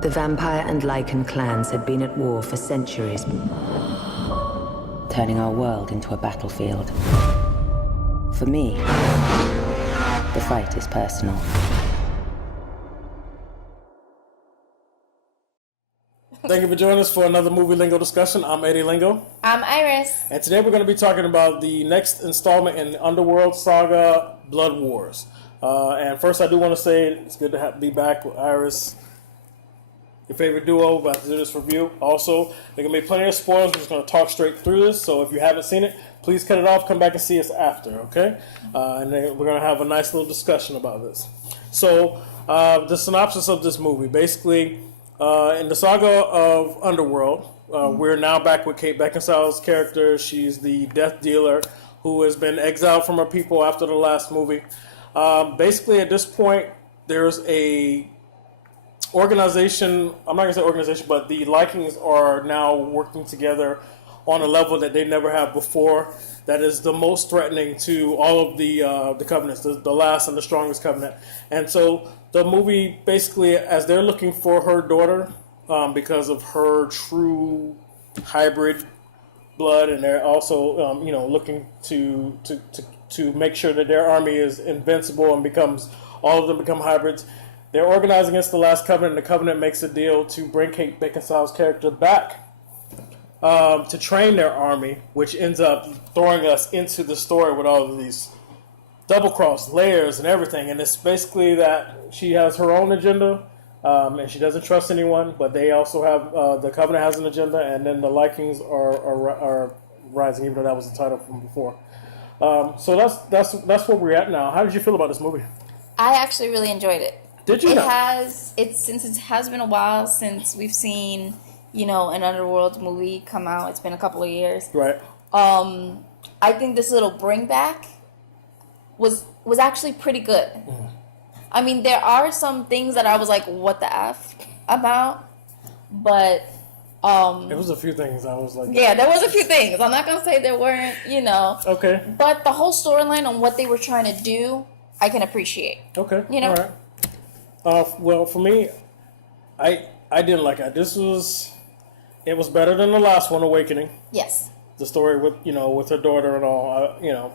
The vampire and lichen clans had been at war for centuries, turning our world into a battlefield. For me, the fight is personal. Thank you for joining us for another movie lingo discussion. I'm Eddie Lingo. I'm Iris. And today we're going to be talking about the next installment in the Underworld Saga, Blood Wars. And first I do want to say it's good to be back with Iris, your favorite duo, about to do this review. Also, there are going to be plenty of spoilers. We're just going to talk straight through this. So if you haven't seen it, please cut it off, come back and see us after, okay? And then we're going to have a nice little discussion about this. So the synopsis of this movie, basically, in the saga of Underworld, we're now back with Kate Beckinsale's character. She's the death dealer who has been exiled from her people after the last movie. Basically, at this point, there's a organization. I'm not going to say organization, but the Likings are now working together on a level that they never have before. That is the most threatening to all of the covenants, the last and the strongest covenant. And so the movie, basically, as they're looking for her daughter, because of her true hybrid blood, and they're also, looking to make sure that their army is invincible and all of them become hybrids. They're organized against the last covenant, and the covenant makes a deal to bring Kate Beckinsale's character back to train their army, which ends up throwing us into the story with all of these double-cross layers and everything. And it's basically that she has her own agenda, and she doesn't trust anyone, but they also have, the Covenant has an agenda, and then the Likings are rising, even though that was the title from before. So that's where we're at now. How did you feel about this movie? I actually really enjoyed it. Did you? Since it has been a while since we've seen, an Underworld movie come out. It's been a couple of years. Right. I think this little bring back was actually pretty good. Mm. I mean, there are some things that I was like, what the F about, but there was a few things I was like, yeah, there was a few things. I'm not gonna say there weren't, Okay. But the whole storyline on what they were trying to do, I can appreciate. Okay. All right. Well, for me, I didn't like it. It was better than the last one, Awakening. Yes. The story with her daughter and all.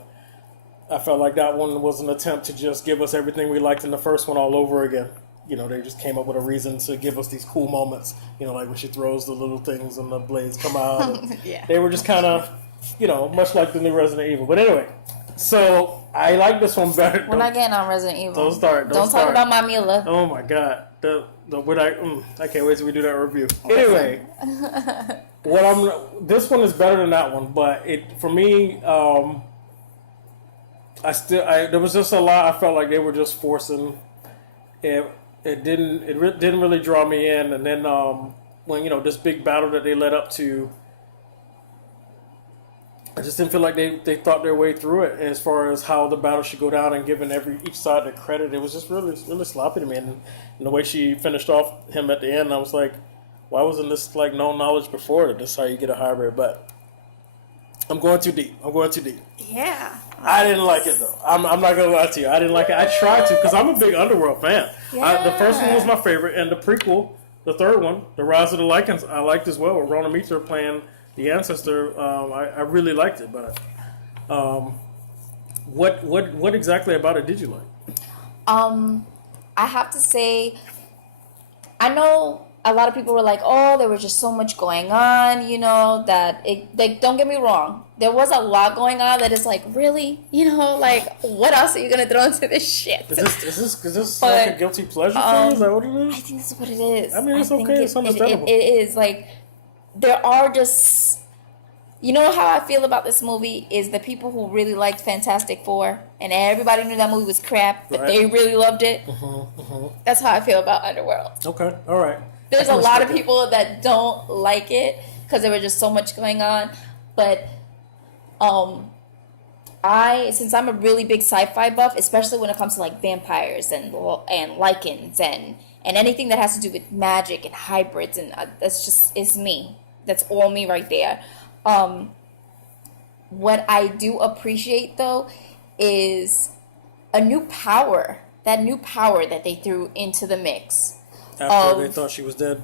I felt like that one was an attempt to just give us everything we liked in the first one all over again. They just came up with a reason to give us these cool moments. Like when she throws the little things and the blades come out. Yeah. They were just kind of, much like the new Resident Evil. But anyway, so I like this one better. We're not getting on Resident Evil. Don't start. Don't talk about my Mila. Oh my God. I can't wait till we do that review. Anyway, this one is better than that one, but for me, there was just a lot. I felt like they were just forcing it. It didn't really draw me in. And then when this big battle that they led up to, I just didn't feel like they thought their way through it as far as how the battle should go down and giving each side the credit. It was just really, really sloppy to me. And the way she finished off him at the end, I was like, why wasn't this like known knowledge before? This is how you get a hybrid. But I'm going too deep. Yeah. I didn't like it though. I'm not gonna lie to you. I didn't like it. I tried to because I'm a big Underworld fan. Yeah. The first one was my favorite, and the prequel, the third one, The Rise of the Lycans, I liked as well. With Rona Mitra playing the ancestor, I really liked it. But what exactly about it did you like? I have to say, I know a lot of people were like, oh, there was just so much going on, that don't get me wrong. There was a lot going on that is like, really? What else are you going to throw into this shit? Is this like a guilty pleasure thing? Is that what it is? I think that's what it is. I mean, it's okay. It's understandable. It is. Like, there are just... how I feel about this movie is the people who really liked Fantastic Four, and everybody knew that movie was crap, but they really loved it. That's how I feel about Underworld. Okay. All right. There's a lot of people that don't like it because there was just so much going on. But since I'm a really big sci-fi buff, especially when it comes to like vampires and lichens and anything that has to do with magic and hybrids, and it's me. That's all me right there. What I do appreciate though is a new power. That new power that they threw into the mix. After they thought she was dead.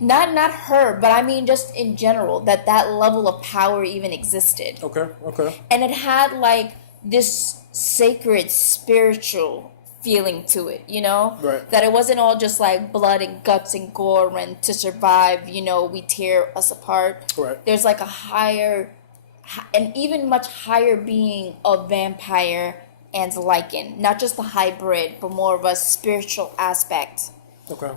Not her, but I mean just in general, that level of power even existed. Okay. And it had like this sacred spiritual feeling to it, you know? Right. That it wasn't all just like blood and guts and gore and to survive, you know, we tear us apart. Right. There's like a higher, an even much higher being of vampire and Lycan. Not just the hybrid, but more of a spiritual aspect. Okay.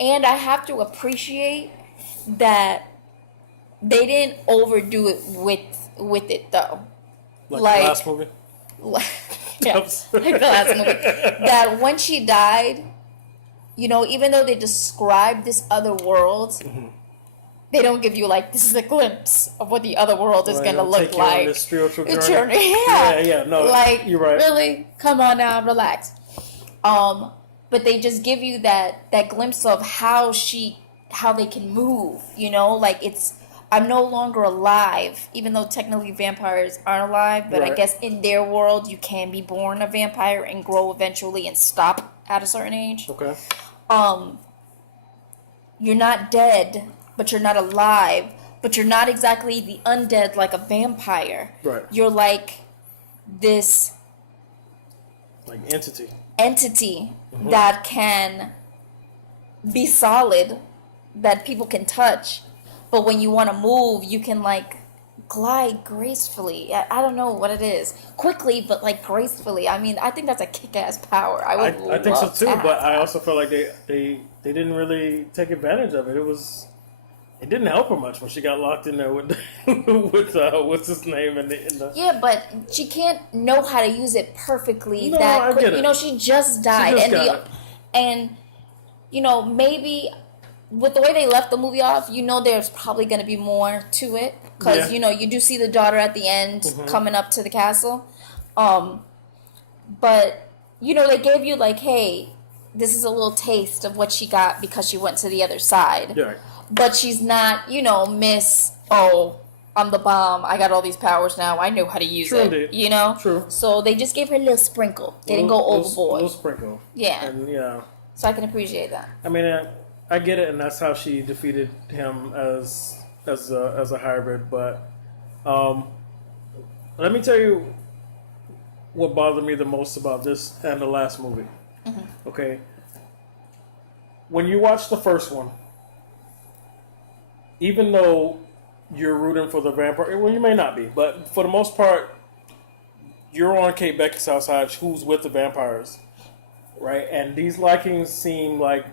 And I have to appreciate that they didn't overdo it with it though. Like the last movie? Yeah, like the last movie. That when she died, you know, even though they describe this other world, they don't give you like, this is a glimpse of what the other world is gonna look like. On this spiritual journey. Yeah, no, like, you're right. Really, come on now, relax. But they just give you that glimpse of how they can move, you know, like I'm no longer alive, even though technically vampires aren't alive, but right. I guess in their world you can be born a vampire and grow eventually and stop at a certain age. Okay. You're not dead, but you're not alive, but you're not exactly the undead like a vampire. Right. You're like this like entity that can be solid, that people can touch, but when you want to move, you can like glide gracefully. I don't know what it is, quickly but like gracefully. I mean, I think that's a kick-ass power. I think so too, but I also feel like they didn't really take advantage of it. It didn't help her much when she got locked in there with what's his name in the. Yeah, but she can't know how to use it perfectly. No, I get it. You know, she just died, and you know, maybe with the way they left the movie off, you know, there's probably going to be more to it because you know you do see the daughter at the end coming up to the castle, but you know they gave you like, hey, this is a little taste of what she got because she went to the other side. Yeah. But she's not, you know, Miss, oh, I'm the bomb. I got all these powers now. I know how to use it. Indeed. You know? True. So they just gave her a little sprinkle. They didn't go overboard. A little sprinkle. Yeah. And, yeah. So I can appreciate that. I mean, I get it, and that's how she defeated him as a hybrid. But let me tell you what bothered me the most about this and the last movie. Mm-hmm. Okay? When you watch the first one, even though you're rooting for the vampire, well, you may not be, but for the most part, you're on Kate Beckinsale's side, who's with the vampires, right? And these Lycans seem like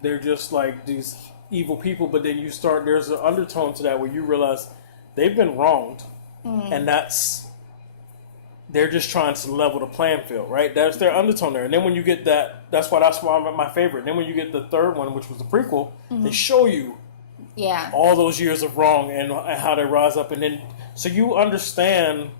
they're just like these evil people, but then there's an undertone to that where you realize they've been wronged, and they're just trying to level the playing field, right? That's their undertone there. And then when you get that's why my favorite. And then when you get the third one, which was the prequel, they show you all those years of wrong and how they rise up. And then, so you understand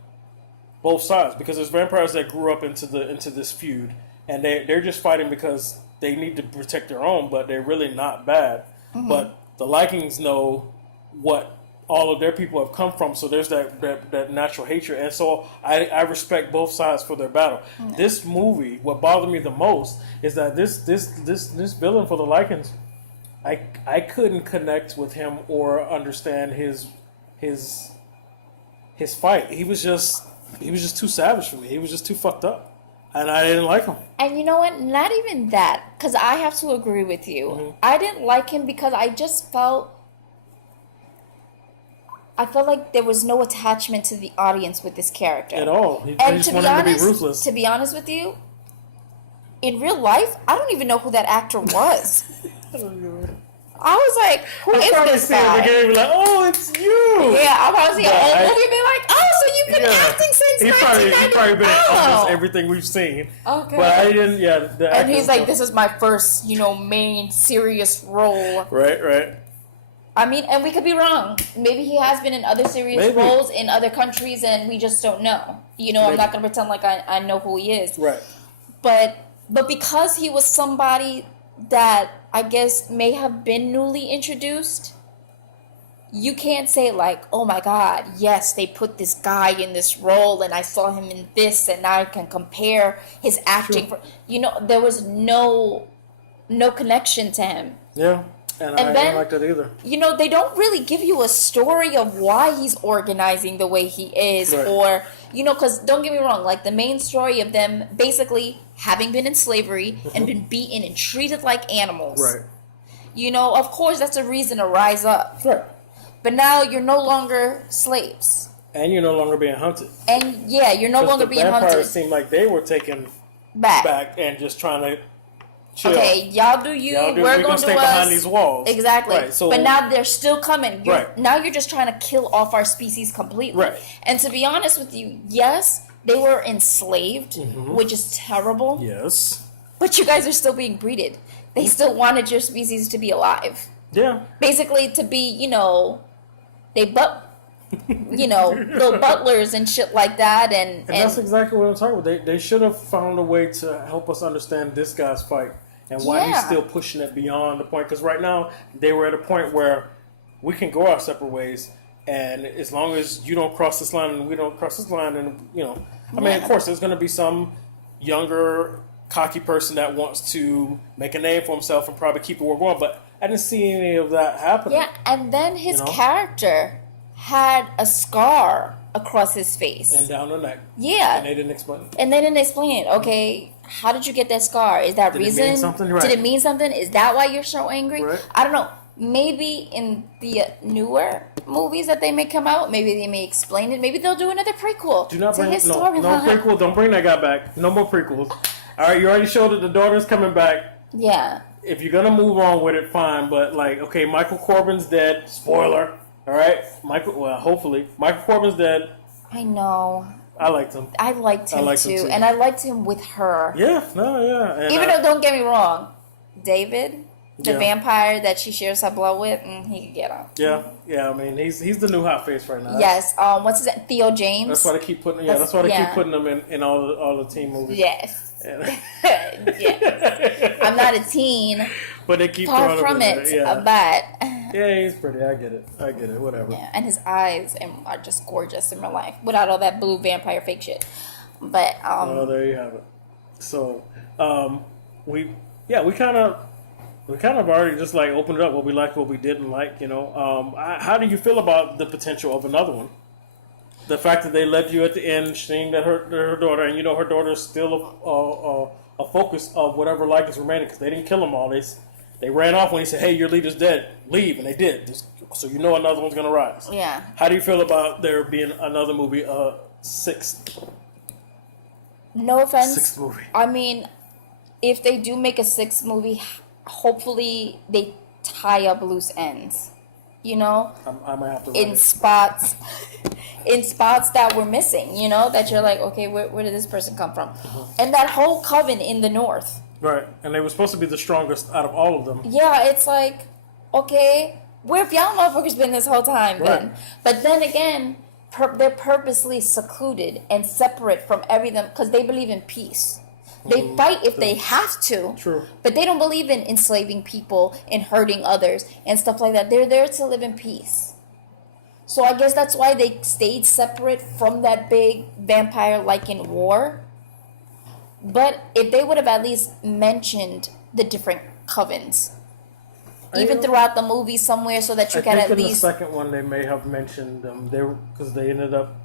both sides, because there's vampires that grew up into this feud, and they're just fighting because they need to protect their own, but they're really not bad. But the Lycans know what all of their people have come from, so there's that natural hatred, and so I respect both sides for their battle. This movie, what bothered me the most is that this villain for the Lycans, I couldn't connect with him or understand his fight. He was just too savage for me. He was just too fucked up, and I didn't like him. And you know what? Not even that, because I have to agree with you. I didn't like him because I just felt like there was no attachment to the audience with this character. At all. He just wanted him to be ruthless. To be honest with you, in real life, I don't even know who that actor was. I was like, who is this guy? Again, be like, oh, it's you. Yeah, I'm about to see an old movie and be like, oh, so you've been acting since 1990. He's probably been in almost everything we've seen. Okay. But I didn't, and he's like, this is my first, main serious role. Right. I mean, and we could be wrong. Maybe he has been in other serious roles in other countries and we just don't know. I'm not going to pretend like I know who he is. Right. But because he was somebody that I guess may have been newly introduced, you can't say like, oh my God, yes, they put this guy in this role and I saw him in this and now I can compare his acting. Sure. There was no connection to him. Yeah, and I then, don't like that either. They don't really give you a story of why he's organizing the way he is, Right. or, because don't get me wrong, like the main story of them basically having been in slavery and been beaten and treated like animals. Right. Of course that's a reason to rise up. Right. But now you're no longer slaves. And you're no longer being hunted. And yeah, you're no longer being hunted. The vampires seem like they were taken back and just trying to chill. Okay, y'all do you. We're going to stay behind these walls. Exactly. Right, so, but now they're still coming. Right. Now you're just trying to kill off our species completely. Right. And to be honest with you, yes, they were enslaved, which is terrible. Yes. But you guys are still being breeded. They still wanted your species to be alive. Yeah. Basically to be, little butlers and shit like that, and that's exactly what I'm talking about. They should have found a way to help us understand this guy's fight and why he's still pushing it beyond the point. Because right now they were at a point where we can go our separate ways, and as long as you don't cross this line and we don't cross this line, and I mean, of course, there's going to be some younger, cocky person that wants to make a name for himself and probably keep the war going, but I didn't see any of that happening. Yeah, and then his character had a scar across his face. And down the neck. Yeah. And they didn't explain it. And they didn't explain it. Okay, how did you get that scar? Is that reason? Did it mean something? Right. Did it mean something? Is that why you're so angry? Right. I don't know. Maybe in the newer movies that they may come out, maybe they may explain it. Maybe they'll do another prequel. Do not bring his no storyline. prequel. Don't bring that guy back. No more prequels. All right, you already showed that the daughter's coming back. Yeah. If you're gonna move on with it, fine. But okay, Michael Corbin's dead. Spoiler. All right, hopefully Michael Corbin's dead. I know. I liked him. I liked him too, and I liked him with her. Yeah, and even though, don't get me wrong, David, the vampire that she shares her blood with, he could get him. Yeah. I mean, he's the new hot face right now. Yes. What's his name? Theo James. That's why they keep putting. Yeah, that's why they keep putting him in all the teen movies. Yes. Yes. I'm not a teen. But they keep far from it. But yeah, he's pretty. I get it. Whatever. Yeah, and his eyes are just gorgeous in real life without all that blue vampire fake shit. But well, there you have it. So we kind of already just opened it up what we liked, what we didn't like. How do you feel about the potential of another one? The fact that they left you at the end, seeing that her daughter, and her daughter is still a focus of whatever life is remaining, because they didn't kill them all. They ran off when he said, "Hey, your leader's dead. Leave," and they did. So another one's gonna rise. Yeah. How do you feel about there being another movie, sixth? No offense. Sixth movie. I mean, if they do make a sixth movie, hopefully they tie up loose ends. I might have to in spots that were missing, that you're like, okay, where did this person come from? And that whole coven in the north. Right, and they were supposed to be the strongest out of all of them. Yeah, it's like, okay, where have y'all motherfuckers been this whole time then? Right. But then again, they're purposely secluded and separate from everything because they believe in peace. They fight if they have to. True. But they don't believe in enslaving people and hurting others and stuff like that. They're there to live in peace. So I guess that's why they stayed separate from that big vampire-like war. But if they would have at least mentioned the different covens, even throughout the movie somewhere, so that you can at least... in the second one they may have mentioned them. Because they ended up...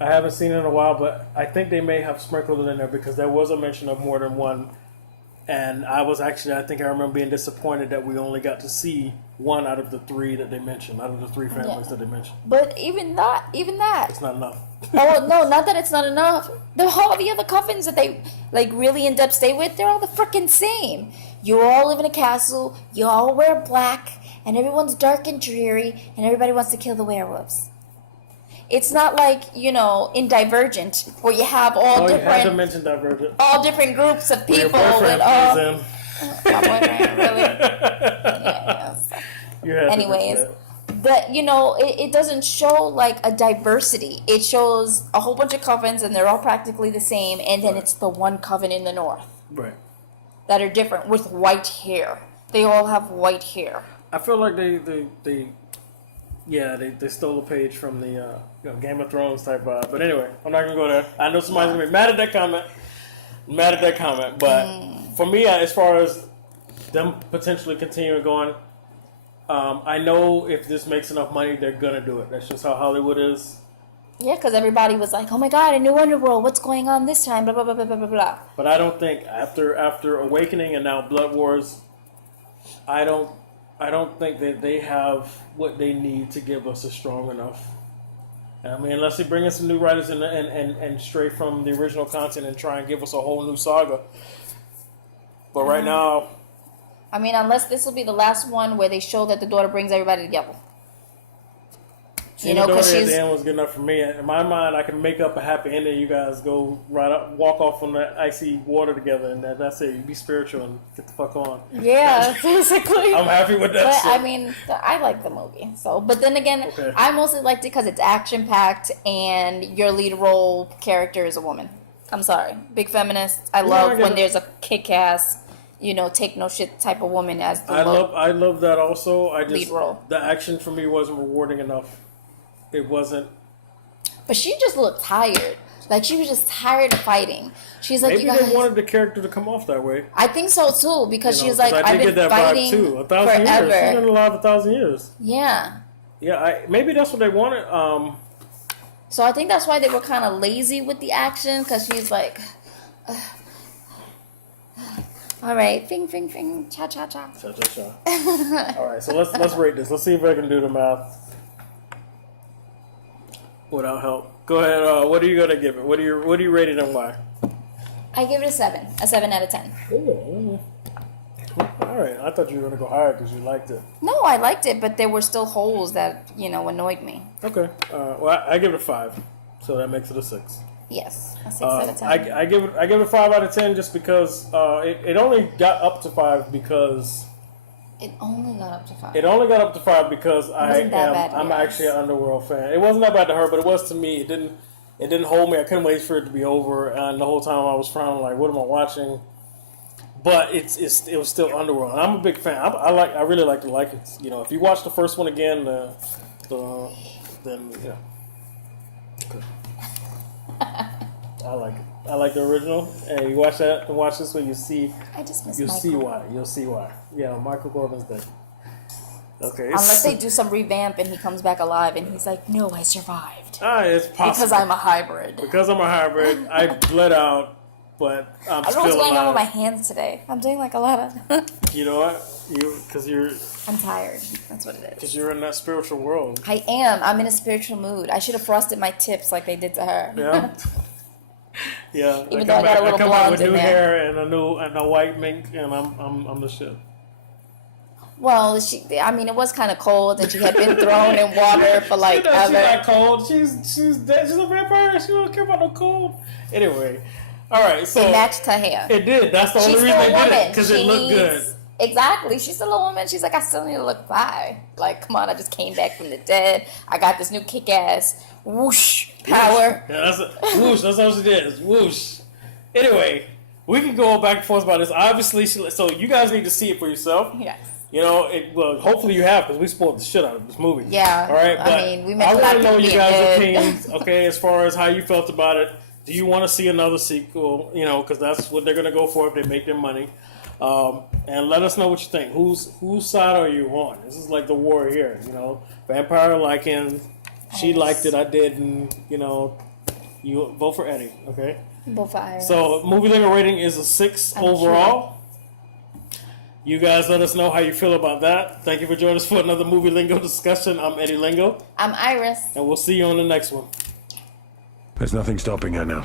I haven't seen it in a while, but I think they may have sprinkled it in there because there was a mention of more than one. And I remember being disappointed that we only got to see one out of the three that they mentioned, out of the three families that they mentioned. But even that. It's not enough. Oh, no, not that it's not enough. All the other coffins that they, really in-depth stay with, they're all the freaking same. You all live in a castle, you all wear black, and everyone's dark and dreary, and everybody wants to kill the werewolves. It's not like, in Divergent, where you have all different... you had to mention Divergent. All different groups of people. Your boyfriend with my boyfriend, really? Yeah. Anyways, it doesn't show, a diversity. It shows a whole bunch of covens, and they're all practically the same, and then it's the one coven in the north. Right. That are different, with white hair. They all have white hair. I feel like they Yeah, they stole a page from the Game of Thrones type vibe. But anyway, I'm not gonna go there. I know somebody's gonna be mad at that comment. But for me, as far as them potentially continuing going, I know if this makes enough money, they're gonna do it. That's just how Hollywood is. Yeah, because everybody was like, "Oh my God, a new Underworld! What's going on this time?" Blah blah blah blah blah blah. But I don't think after Awakening and now Blood Wars, I don't think that they have what they need to give us a strong enough. I mean, unless they bring in some new writers and stray from the original content and try and give us a whole new saga. But right now, I mean, unless this will be the last one where they show that the daughter brings everybody together. You know, because at the end was good enough for me. In my mind, I can make up a happy ending. You guys go walk off on that icy water together, and that's it. You be spiritual and get the fuck on. Yeah, basically. I'm happy with that. But shit. I mean, I like the movie. So, but then again, Okay. I mostly liked it because it's action packed and your lead role character is a woman. I'm sorry, big feminist. I love when there's a kick ass, take no shit type of woman as the I love that also. lead role. The action for me wasn't rewarding enough. It wasn't. But she just looked tired. Like she was just tired of fighting. She's like, Maybe you guys. they wanted the character to come off that way. I think so too because she's like, I I've did been get that fighting vibe too. 1,000 forever. years. She's been alive 1,000 years. Yeah. Yeah, maybe that's what they wanted. So I think that's why they were kind of lazy with the action because she's like, all right, fing, fing, fing, cha, cha, cha. Cha, cha, cha. All right, so let's rate this. Let's see if I can do the math without help. Go ahead. What are you gonna give it? What are you rating and why? I give it a 7 out of 10. Ooh. All right, I thought you were gonna go higher because you liked it. No, I liked it, but there were still holes that annoyed me. Okay. Well, I give it a 5, so that makes it a 6. Yes, a 6 out of 10. I give it a 5 out of 10 just because it only got up to 5 because it only got up to 5. it only got up to 5 because I'm Yes. actually an Underworld fan. It wasn't that bad to her, but it was to me. It didn't hold me. I couldn't wait for it to be over, and the whole time I was frowning like, what am I watching? But it was still Underworld. And I'm a big fan. I really like it. If you watch the first one again, then yeah. Okay. I like it. I like the original. And you watch that and watch this one, you see. I just miss You'll Michael. You'll see why. Yeah, Michael Gordon's dead. Okay. Unless they do some revamp and he comes back alive and he's like, no, I survived. It's possible. Because I'm a hybrid. I bled out, but I'm I don't still know what's going on with my alive. hands today. I'm doing like a lot of... You know what? You're I'm tired. That's what it is. because you're in that spiritual world. I am. I'm in a spiritual mood. I should have frosted my tips like they did to her. Yeah. Yeah. Even though I got a little come back blonde with in new there. hair and a white mink, and I'm the shit. Well, it was kind of cold, and she had been thrown in water for like She's ever. not cold. She's dead. She's a vampire. She don't care about no cold. Anyway, all right. So It matched her hair. it did. That's the She's only still reason a they did it woman. because it looked good. Exactly. She's still a woman. She's like, I still need to look fly. Like, come on, I just came back from the dead. I got this new kick-ass whoosh power. Yeah, whoosh. That's all she did. Whoosh. Anyway, we can go back and forth about this. Obviously, so you guys need to see it for yourself. Yes. Well, hopefully you have because we spoiled the shit out of this movie. Yeah. All right. But We met I a lot want of to know people you being guys' dead. opinions. Okay, as far as how you felt about it. Do you want to see another sequel? Because that's what they're gonna go for if they make their money. And let us know what you think. Whose side are you on? This is like the war here. Vampire liking. She liked it. I didn't. You vote for Eddie. Okay. Both fire. So movie Lingo rating is a 6 overall. You guys let us know how you feel about that. Thank you for joining us for another movie Lingo discussion. I'm Eddie Lingo. I'm Iris. And we'll see you on the next one. There's nothing stopping her now.